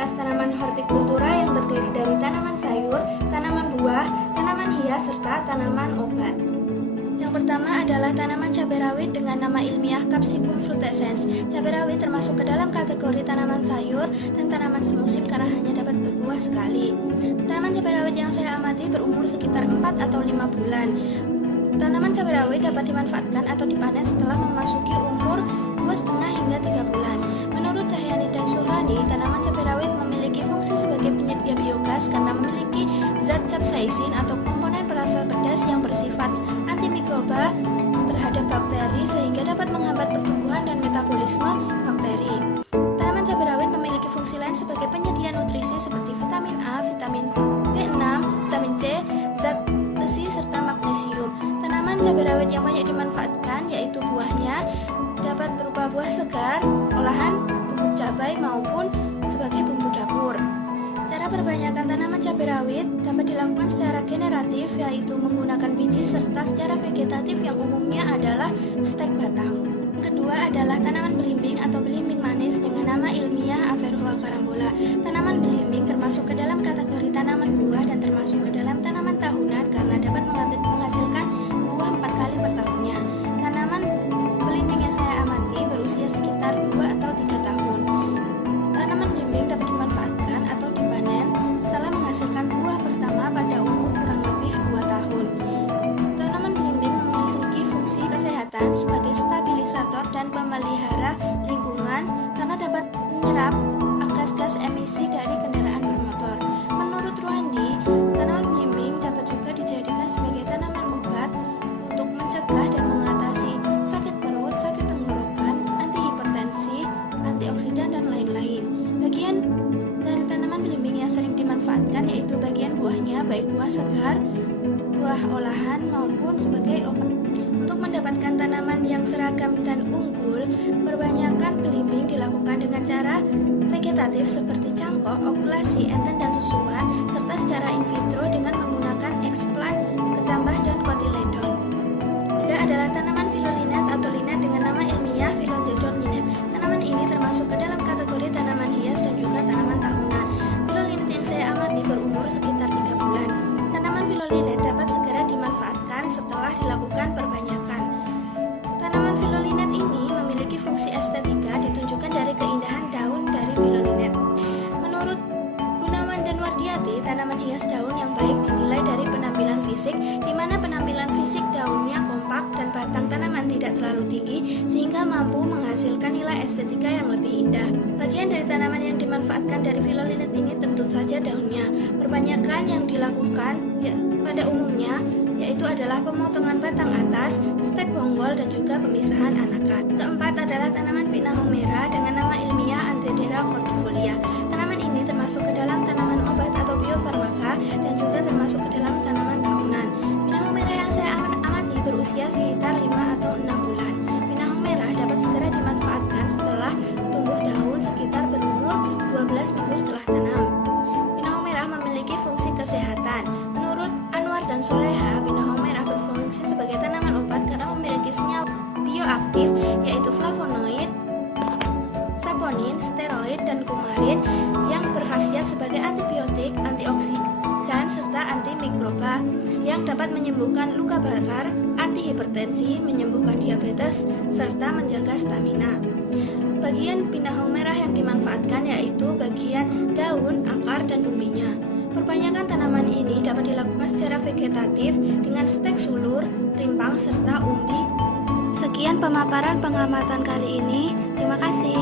varietas tanaman hortikultura yang terdiri dari tanaman sayur, tanaman buah, tanaman hias, serta tanaman obat. Yang pertama adalah tanaman cabai rawit dengan nama ilmiah Capsicum frutescens. Cabai rawit termasuk ke dalam kategori tanaman sayur dan tanaman semusim karena hanya dapat berbuah sekali. Tanaman cabai rawit yang saya amati berumur sekitar 4 atau 5 bulan. Tanaman cabai rawit dapat dimanfaatkan atau dipanen setelah memasuki umur 2,5 hingga 3 bulan. Menurut Cahyani dan Suhrani, tanaman cabai rawit memiliki fungsi sebagai penyedia biogas karena memiliki zat capsaicin atau komponen perasa pedas yang bersifat antimikroba terhadap bakteri sehingga dapat menghambat pertumbuhan dan metabolisme bakteri. Tanaman cabai rawit memiliki fungsi lain sebagai penyedia nutrisi seperti vitamin A, vitamin B6, vitamin C, zat besi, serta magnesium. Tanaman cabai rawit yang banyak dimanfaatkan yaitu buahnya dapat berupa buah segar, olahan, bubuk cabai maupun sebagai bumbu dapur. Cara perbanyakan tanaman cabai rawit dapat dilakukan secara generatif yaitu menggunakan biji serta secara vegetatif yang umumnya adalah stek batang. Yang kedua adalah tanaman belimbing atau belimbing manis dengan nama ilmiah Averrhoa carambola. Tanaman belimbing termasuk ke dalam kategori tanaman buah dan termasuk ke dalam tanaman tahunan karena dapat menghasilkan buah 4 kali per tahunnya. Tanaman belimbing yang saya amati berusia sekitar 2 atau 3 tahun. Tanaman belimbing dapat dimanfaatkan atau dipanen setelah menghasilkan buah pertama pada umur kurang lebih 2 tahun. Tanaman belimbing memiliki fungsi kesehatan sebagai stabilisator dan pemelihara lingkungan karena dapat menyerap gas-gas emisi dari kendaraan bermotor. Menurut Ruandi, tanaman belimbing dapat juga dijadikan sebagai tanaman obat untuk mencegah dan mengatasi sakit perut, sakit tenggorokan, antihipertensi, antioksidan, dan lain-lain. Bagian dari tanaman belimbing yang sering dimanfaatkan yaitu bagian buahnya, baik buah segar, buah olahan, maupun sebagai obat. Untuk mendapatkan tanaman yang seragam dan unggul, perbanyakan belimbing dilakukan dengan cara vegetatif seperti cangkok, okulasi, enten, dan susuan, serta secara in vitro dengan menggunakan eksplant, kecambah, dan kotiledon. Tiga adalah tanaman phyllolineth atau linet dengan nama ilmiah Philodendron linet. Tanaman ini termasuk ke dalam kategori tanaman hias dan juga tanaman tahunan. Phyllolineth yang saya amati berumur sekitar 3 bulan. Tanaman phyllolineth dapat segera dimanfaatkan setelah dilakukan perbanyakan. Tanaman phyllolineth ini memiliki fungsi estetika ditunjukkan dari keindahan daun dari phyllolineth. Menurut Gunawan dan Wardiati, tanaman hias daun yang baik dinilai dari penampilan fisik, di mana penampilan fisik daunnya kompak dan batang tanaman tidak terlalu tinggi sehingga mampu menghasilkan nilai estetika yang lebih indah. Bagian dari tanaman yang dimanfaatkan dari phyllolineth ini tentu saja daunnya. Perbanyakan yang dilakukan pada umumnya yaitu adalah pemotongan batang atas, stek bonggol, dan juga pemisahan anakan. Keempat adalah tanaman pinahong merah dengan nama ilmiah Andredera cordifolia. Tanaman ini termasuk ke dalam tanaman obat atau biofarmaka dan juga termasuk ke dalam tanaman tahunan. Pinahong merah yang saya amati berusia sekitar 5 atau 6 bulan. Pinahong merah dapat segera dimanfaatkan setelah tumbuh daun sekitar berumur 12 minggu setelah tanam. Pinahong merah memiliki fungsi kesehatan. Menurut Anwar dan Soleha, pinahong merah berfungsi sebagai tanaman obat karena memiliki senyawa bioaktif yaitu flavonoid, saponin, steroid, dan kumarin yang berkhasiat sebagai antibiotik, antioksidan, serta antimikroba yang dapat menyembuhkan luka bakar, antihipertensi, menyembuhkan diabetes, serta menjaga stamina. Bagian pinahong merah yang dimanfaatkan yaitu bagian daun, akar, dan umbinya. Perbanyakan tanaman ini dapat dilakukan secara vegetatif dengan stek sulur, rimpang, serta umbi. Sekian pemaparan pengamatan kali ini. Terima kasih.